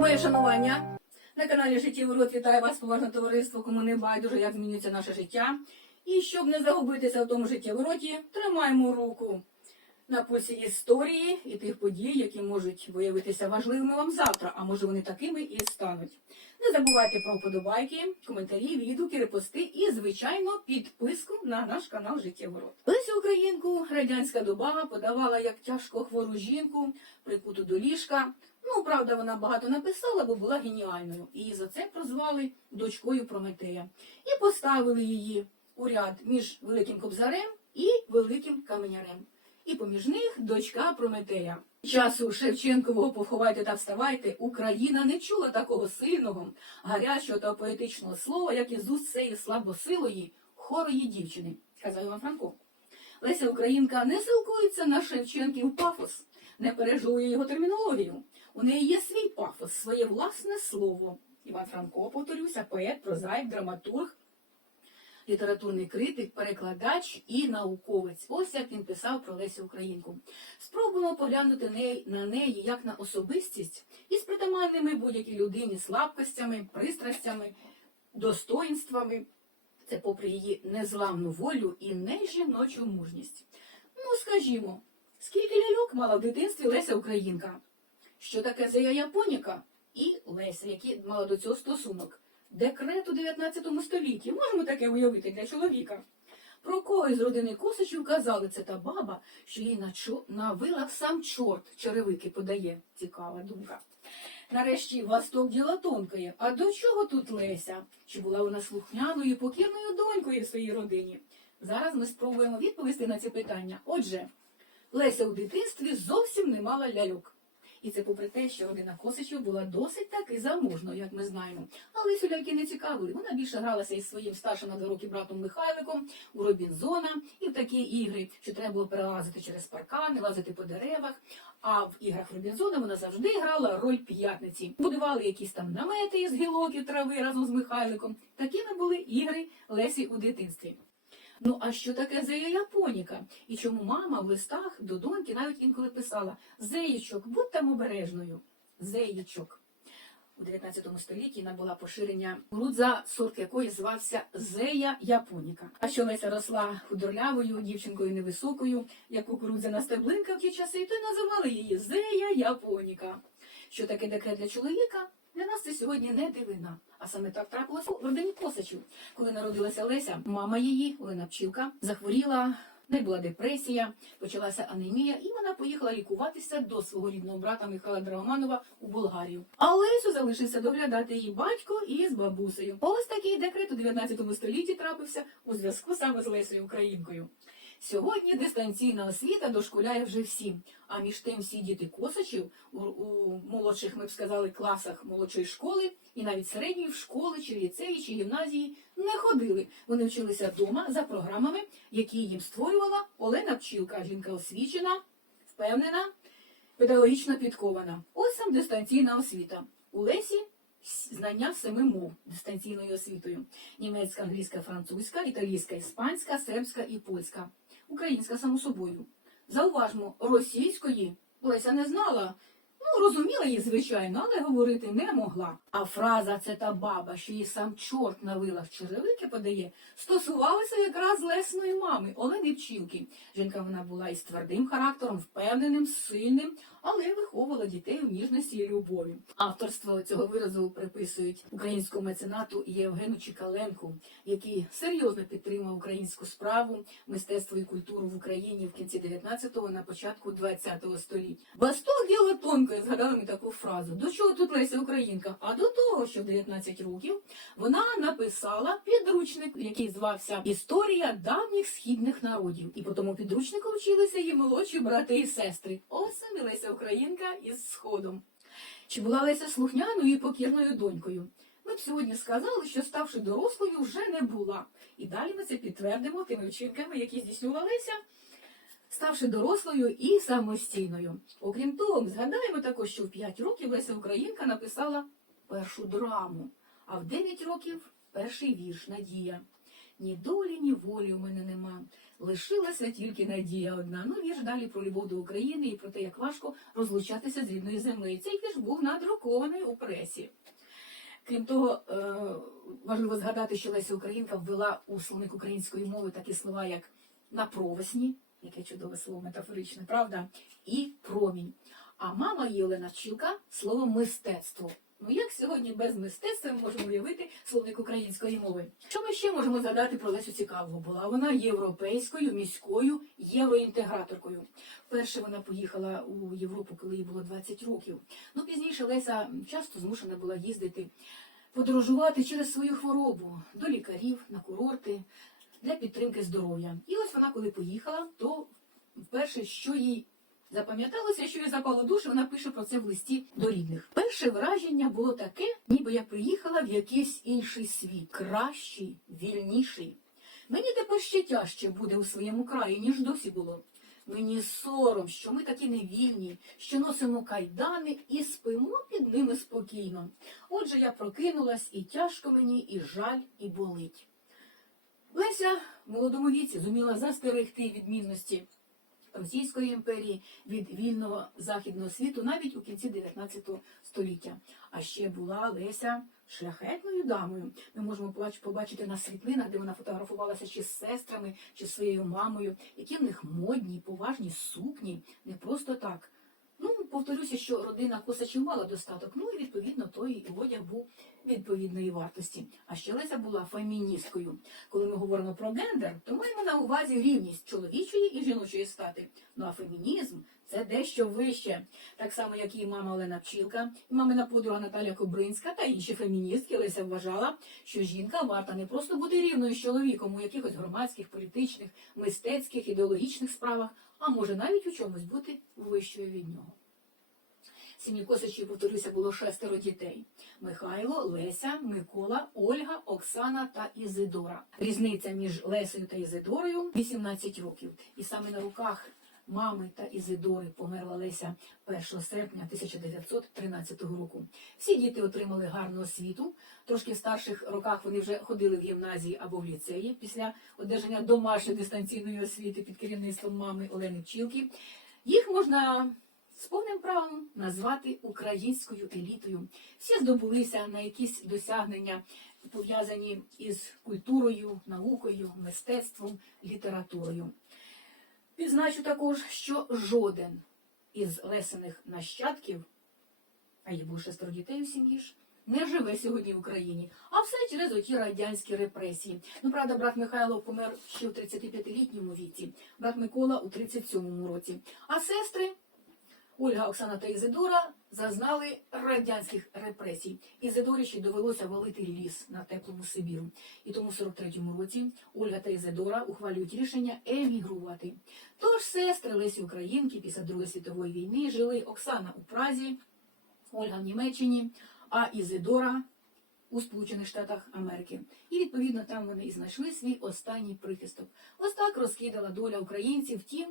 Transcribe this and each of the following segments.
Моє шанування на каналі Життєвий Рот вітаю вас, поважне товариство, кому не байдуже, як змінюється наше життя. І щоб не загубитися в тому життєвому роті, тримаємо руку на пульсі історії і тих подій, які можуть виявитися важливими вам завтра, а може вони такими і стануть. Не забувайте про вподобайки, коментарі, відгуки, репости і, звичайно, підписку на наш канал Життєвий Рот. Лесю Українку радянська доба подавала як тяжко хвору жінку, прикуту до ліжка. Ну, правда, вона багато написала, бо була геніальною. І за це прозвали дочкою Прометея. І поставили її у ряд між Великим Кобзарем і Великим Каменярем. І поміж них дочка Прометея. Часу Шевченкового поховайте та вставайте. Україна не чула такого сильного, гарячого та поетичного слова, як із уст цієї слабосилої, хорої дівчини, казав Іван Франко. Леся Українка не силкується на Шевченків пафос, не пережує його термінологію. У неї є свій пафос, своє власне слово. Іван Франко, повторюся, поет, прозаїк, драматург, літературний критик, перекладач і науковець. Ось як він писав про Лесю Українку. Спробуємо поглянути на неї як на особистість із притаманними будь-якій людині слабкостями, пристрастями, достоїнствами. Це попри її незламну волю і нежіночу мужність. Ну, скажімо, скільки ляльок мала в дитинстві Леся Українка? Що таке Зея Японіка і Леся, які мала до цього стосунок? Декрет у 19 столітті. Можемо таке уявити для чоловіка. Про кого із родини Косачів казали, це та баба, що їй на, чо... на вилах сам чорт черевики подає. Цікава думка. Нарешті восток діла тонкає. А до чого тут Леся? Чи була вона слухняною, покірною донькою в своїй родині? Зараз ми спробуємо відповісти на ці питання. Отже, Леся у дитинстві зовсім не мала ляльок. І це попри те, що родина Косичів була досить таки заможною, як ми знаємо. Але Лесю ляльки не цікавили. Вона більше гралася із своїм старшим на два роки братом Михайликом у Робінзона і в такі ігри, що треба було перелазити через паркани, лазити по деревах. А в іграх Робінзона вона завжди грала роль п'ятниці. Будували якісь там намети із гілок і трави разом з Михайликом. Такими були ігри Лесі у дитинстві. Ну а що таке Зея Японіка? І чому мама в листах до доньки навіть інколи писала Зеєчок, будь там обережною. Зеєчок. У 19 столітті набула поширення грудза, сорт якої звався Зея Японіка. А що Леся росла худорлявою, дівчинкою невисокою, як кукурудзяна стеблинка в ті часи, то й називали її Зея Японіка. Що таке декрет для чоловіка? Для нас це сьогодні не дивина. А саме так трапилося в родині Косачів. Коли народилася Леся, мама її, Олена Пчілка, захворіла. В неї була депресія, почалася анемія, і вона поїхала лікуватися до свого рідного брата Михайла Драгоманова у Болгарію. А Лесю залишився доглядати її батько із бабусею. Ось такий декрет у 19 столітті трапився у зв'язку саме з Лесею Українкою. Сьогодні дистанційна освіта дошкуляє вже всім. А між тим всі діти косачів у, у молодших, ми б сказали, класах молодшої школи і навіть середньої школи, чи ліцеї, чи гімназії не ходили. Вони вчилися вдома за програмами, які їм створювала Олена Пчілка, жінка освічена, впевнена, педагогічно підкована. Ось сам дистанційна освіта. У Лесі знання семи мов дистанційною освітою: німецька, англійська, французька, італійська, іспанська, сербська і польська. Українська само собою. Зауважмо, російської Леся не знала. Ну, розуміла її, звичайно, але говорити не могла. А фраза це та баба, що їй сам чорт на вилах черевики подає, стосувалася якраз Лесної мами, Олени Пчілки. Жінка вона була із твердим характером, впевненим, сильним, але виховувала дітей у ніжності і любові. Авторство цього виразу приписують українському меценату Євгену Чікаленку, який серйозно підтримав українську справу, мистецтво і культуру в Україні в кінці 19-го, на початку 20-го століття. Восток діло тонко, і згадали ми таку фразу. До чого тут Леся Українка? А до того, що в 19 років вона написала підручник, який звався Історія давніх східних народів. І по тому підручнику вчилися її молодші брати і сестри. Ось саме Леся Українка із сходом. Чи була Леся слухняною і покірною донькою? Ми б сьогодні сказали, що ставши дорослою, вже не була. І далі ми це підтвердимо тими вчинками, які здійснювала Леся, ставши дорослою і самостійною. Окрім того, згадаємо також, що в 5 років Леся Українка написала першу драму, а в 9 років перший вірш Надія. Ні долі, ні волі у мене нема. Лишилася тільки надія одна. Ну, вірш далі про любов до України і про те, як важко розлучатися з рідною землею. Цей вірш був надрукований у пресі. Крім того, е, важливо згадати, що Леся Українка ввела у словник української мови такі слова, як на провесні, яке чудове слово метафоричне, правда, і промінь. А мама її Олена Чілка слово мистецтво. Ну як сьогодні без мистецтва ми можемо уявити словник української мови? Що ми ще можемо згадати про Лесю Цікавого? Була вона європейською міською євроінтеграторкою. Перше вона поїхала у Європу, коли їй було 20 років. Ну пізніше Леся часто змушена була їздити, подорожувати через свою хворобу до лікарів, на курорти для підтримки здоров'я. І ось вона, коли поїхала, то вперше, що їй запам'яталося, що їй запало душу, вона пише про це в листі до рідних. Перше враження було таке, ніби я приїхала в якийсь інший світ, кращий, вільніший. Мені тепер ще тяжче буде у своєму краї, ніж досі було. Мені сором, що ми такі невільні, що носимо кайдани і спимо під ними спокійно. Отже, я прокинулась, і тяжко мені, і жаль, і болить. Леся в молодому віці зуміла застерегти відмінності Російської імперії від вільного західного світу навіть у кінці 19 століття. А ще була Леся шляхетною дамою. Ми можемо побачити на світлинах, де вона фотографувалася чи з сестрами, чи з своєю мамою, які в них модні, поважні сукні, не просто так. Ну, повторюся, що родина Косачів мала достаток, ну і відповідно той одяг був відповідної вартості. А ще Леся була феміністкою. Коли ми говоримо про гендер, то маємо на увазі рівність чоловічої і жіночої стати. Ну а фемінізм це дещо вище. Так само, як і мама Олена Пчілка, і мамина подруга Наталя Кобринська та інші феміністки Леся вважала, що жінка варта не просто бути рівною з чоловіком у якихось громадських, політичних, мистецьких, ідеологічних справах, а може навіть у чомусь бути вищою від нього. Сім'ї Косачів, повторюся, було шестеро дітей: Михайло, Леся, Микола, Ольга, Оксана та Ізидора. Різниця між Лесею та Ізидорою 18 років. І саме на руках мами та Ізидори померла Леся 1 серпня 1913 року. Всі діти отримали гарну освіту. Трошки в старших роках вони вже ходили в гімназії або в ліцеї після одержання домашньої дистанційної освіти під керівництвом мами Олени Пчілки. Їх можна з повним правом назвати українською елітою. Всі здобулися на якісь досягнення, пов'язані із культурою, наукою, мистецтвом, літературою. Відзначу також, що жоден із лесених нащадків, а є було шестеро дітей у сім'ї ж, не живе сьогодні в Україні, а все через оті радянські репресії. Ну, правда, брат Михайло помер ще в 35-літньому віці, брат Микола у 37-му році. А сестри Ольга, Оксана та Ізидора зазнали радянських репресій. Ізидорі ще довелося валити ліс на теплому Сибіру. І тому в 43-му році Ольга та Ізидора ухвалюють рішення емігрувати. Тож сестри Лесі Українки після Другої світової війни жили Оксана у Празі, Ольга в Німеччині, а Ізидора у Сполучених Штатах Америки. І відповідно там вони і знайшли свій останній прихисток. Ось так розкидала доля українців. Втім,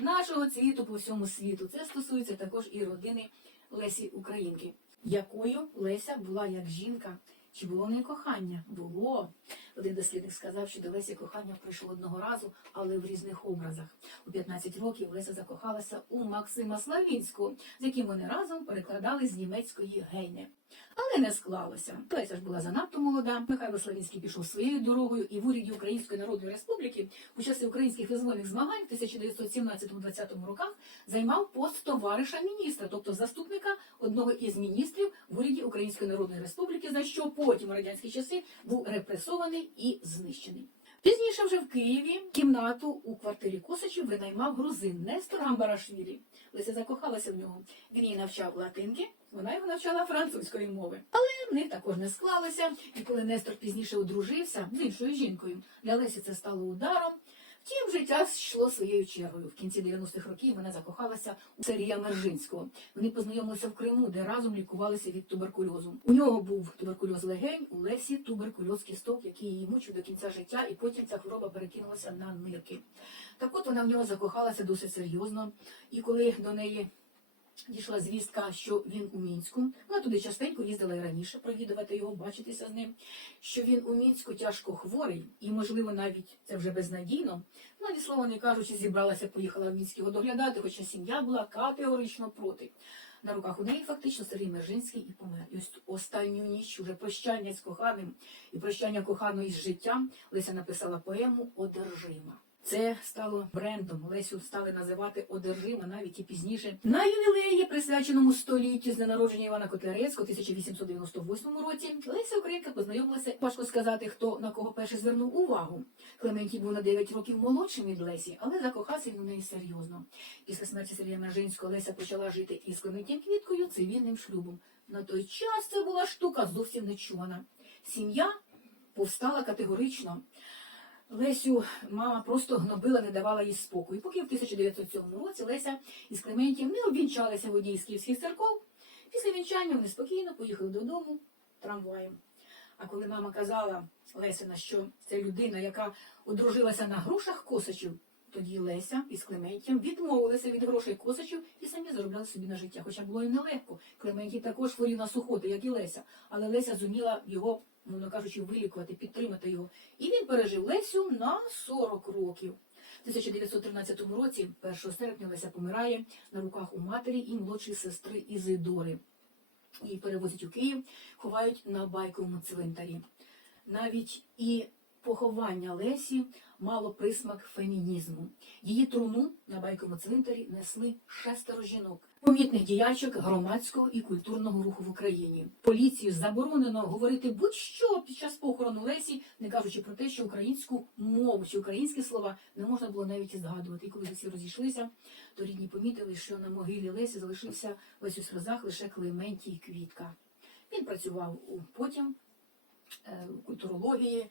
нашого цвіту по всьому світу. Це стосується також і родини Лесі Українки, якою Леся була як жінка. Чи було в неї кохання? Було. Один дослідник сказав, що до Лесі кохання прийшло одного разу, але в різних образах. У 15 років Леся закохалася у Максима Славінського, з яким вони разом перекладали з німецької гейне. Але не склалося. Леся ж була занадто молода. Михайло Славінський пішов своєю дорогою і в уряді Української Народної Республіки у часи українських визвольних змагань в 1917-20 роках займав пост товариша міністра, тобто заступника одного із міністрів в уряді Української Народної Республіки, за що потім в радянські часи був репресований і знищений. Пізніше вже в Києві кімнату у квартирі Косачів винаймав грузин Нестор Гамбарашвілі. Леся закохалася в нього. Він її навчав латинки, вона його навчала французької мови. Але в них також не склалося. І коли Нестор пізніше одружився з іншою жінкою, для Лесі це стало ударом. Втім, життя йшло своєю чергою. В кінці 90-х років вона закохалася у Сергія Мержинського. Вони познайомилися в Криму, де разом лікувалися від туберкульозу. У нього був туберкульоз легень, у Лесі туберкульоз кісток, який її мучив до кінця життя, і потім ця хвороба перекинулася на нирки. Так от вона в нього закохалася досить серйозно, і коли до неї дійшла звістка, що він у Мінську. Вона туди частенько їздила і раніше провідувати його, бачитися з ним. Що він у Мінську тяжко хворий, і, можливо, навіть це вже безнадійно. Навіть слова не кажучи, зібралася, поїхала в Мінськ його доглядати, хоча сім'я була категорично проти. На руках у неї фактично Сергій Мержинський і помер. І ось останню ніч, уже прощання з коханим і прощання коханої з життям, Леся написала поему Одержима. Це стало брендом. Лесю стали називати одержима навіть і пізніше. На ювілеї, присвяченому століттю з дня народження Івана Котляревського, 1898 році, Леся Українка познайомилася. Важко сказати, хто на кого перше звернув увагу. Клементій був на 9 років молодшим від Лесі, але закохався він у неї серйозно. Після смерті Сергія Мержинського Леся почала жити із Клементієм Квіткою цивільним шлюбом. На той час це була штука зовсім нечувана. Сім'я повстала категорично. Лесю мама просто гнобила, не давала їй спокою. Поки в 1907 році Леся із Клементієм не обвінчалися в одній з київських церков. Після вінчання вони спокійно поїхали додому трамваєм. А коли мама казала Лесина, що це людина, яка одружилася на грошах косачів, тоді Леся із Клементієм відмовилися від грошей косачів і самі заробляли собі на життя. Хоча було і нелегко. Клементій також хворів на сухоти, як і Леся. Але Леся зуміла його, мовно кажучи, вилікувати, підтримати його. І він пережив Лесю на 40 років. В 1913 році, 1 серпня, Леся помирає на руках у матері і молодшої сестри Ізидори. Її перевозять у Київ, ховають на байковому цвинтарі. Навіть і поховання Лесі мало присмак фемінізму. Її труну на байковому цвинтарі несли шестеро жінок, помітних діячок громадського і культурного руху в Україні. Поліцію заборонено говорити будь-що під час похорону Лесі, не кажучи про те, що українську мову чи українські слова не можна було навіть і згадувати. І коли всі розійшлися, то рідні помітили, що на могилі Лесі залишився весь у сльозах лише Клементій Квітка. Він працював потім е, культурології,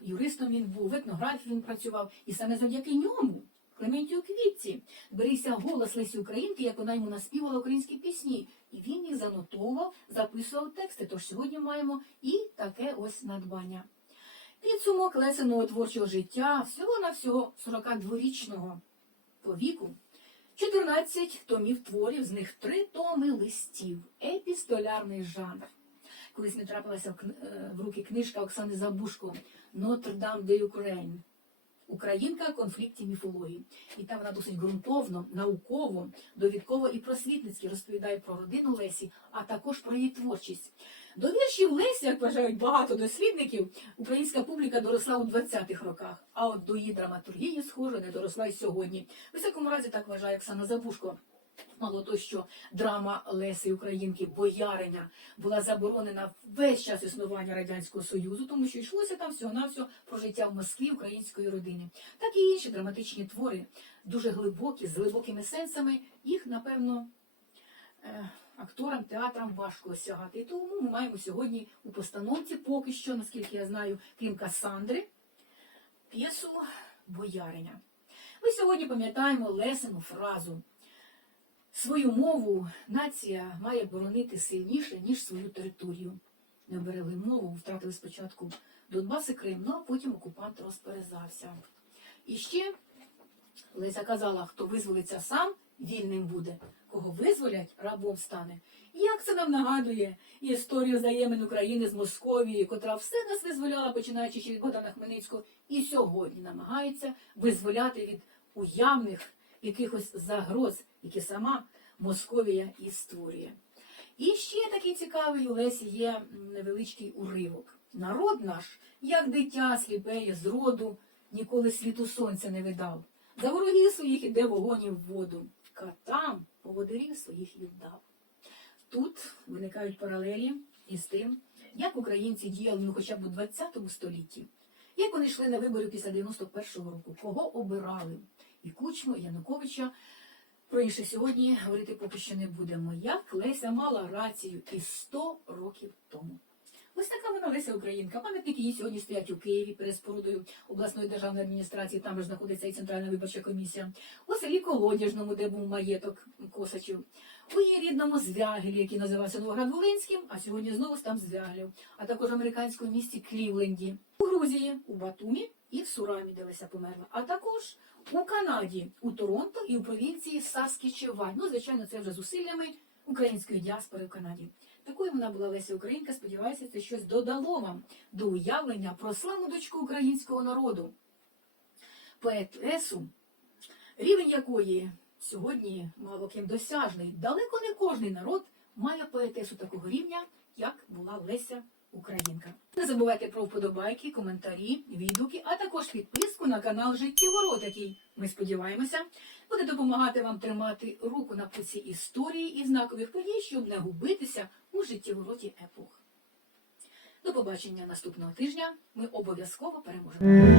юристом він був, в етнографії він працював, і саме завдяки ньому, Клементію Квітці, берися голос Лесі Українки, як вона йому наспівала українські пісні. І він їх занотовував, записував тексти. Тож сьогодні маємо і таке ось надбання. Підсумок Лесиного творчого життя всього на всього 42-річного по віку. 14 томів творів, з них 3 томи листів, епістолярний жанр. Колись не трапилася в, е, в руки книжка Оксани Забушко Нотр-Дам де Україн. Українка конфліктів міфології. І там вона досить ґрунтовно, науково, довідково і просвітницьки розповідає про родину Лесі, а також про її творчість. До віршів Лесі, як вважають багато дослідників, українська публіка доросла у 20-х роках, а от до її драматургії, схоже, не доросла й сьогодні. В усякому разі, так вважає Оксана Забушко. Мало то, що драма Леси Українки Бояриня була заборонена весь час існування Радянського Союзу, тому що йшлося там всього-навсього про життя в Москві української родини. Так і інші драматичні твори, дуже глибокі, з глибокими сенсами, їх, напевно, е, акторам, театрам важко осягати. І тому ми маємо сьогодні у постановці, поки що, наскільки я знаю, крім Касандри, п'єсу Бояриня. Ми сьогодні пам'ятаємо Лесину фразу. Свою мову нація має боронити сильніше, ніж свою територію. Не оберегли мову, втратили спочатку Донбас і Крим, ну а потім окупант розперезався. І ще Леся казала, хто визволиться сам, вільним буде. Кого визволять, рабом стане. Як це нам нагадує історію взаємин України з Московією, котра все нас визволяла, починаючи ще від Богдана Хмельницького, і сьогодні намагається визволяти від уявних якихось загроз, які сама Московія і створює. І ще такий цікавий у Лесі є невеличкий уривок. Народ наш, як дитя сліпеє з роду, ніколи світу сонця не видав. За ворогів своїх іде вогонь в воду, катам поводирів своїх віддав. Тут виникають паралелі із тим, як українці діяли ну, хоча б у 20 столітті, як вони йшли на вибори після 91-го року, кого обирали, і Кучму, і Януковича. Про інше сьогодні говорити поки що не будемо. Як Леся мала рацію і 100 років тому. Ось така вона Леся Українка. Пам'ятники її сьогодні стоять у Києві перед спорудою обласної державної адміністрації. Там же знаходиться і Центральна виборча комісія. У селі Колодяжному, де був маєток Косачів. У її рідному Звягелі, який називався Новоград-Волинським, а сьогодні знову там Звягелів, а також американському місті Клівленді, у Грузії, у Батумі і в Сурамі, де Леся померла, а також у Канаді, у Торонто і у провінції Саскічевань. Ну, звичайно, це вже зусиллями української діаспори в Канаді. Такою вона була Леся Українка. Сподіваюся, це щось додало вам до уявлення про славну дочку українського народу, поетесу, рівень якої сьогодні мало ким досяжний. Далеко не кожний народ має поетесу такого рівня, як була Леся Українка. Не забувайте про вподобайки, коментарі, відгуки, а також підписку на канал Життєворот, який, ми сподіваємося, буде допомагати вам тримати руку на пуці історії і знакових подій, щоб не губитися у життєвороті епох. До побачення наступного тижня. Ми обов'язково переможемо.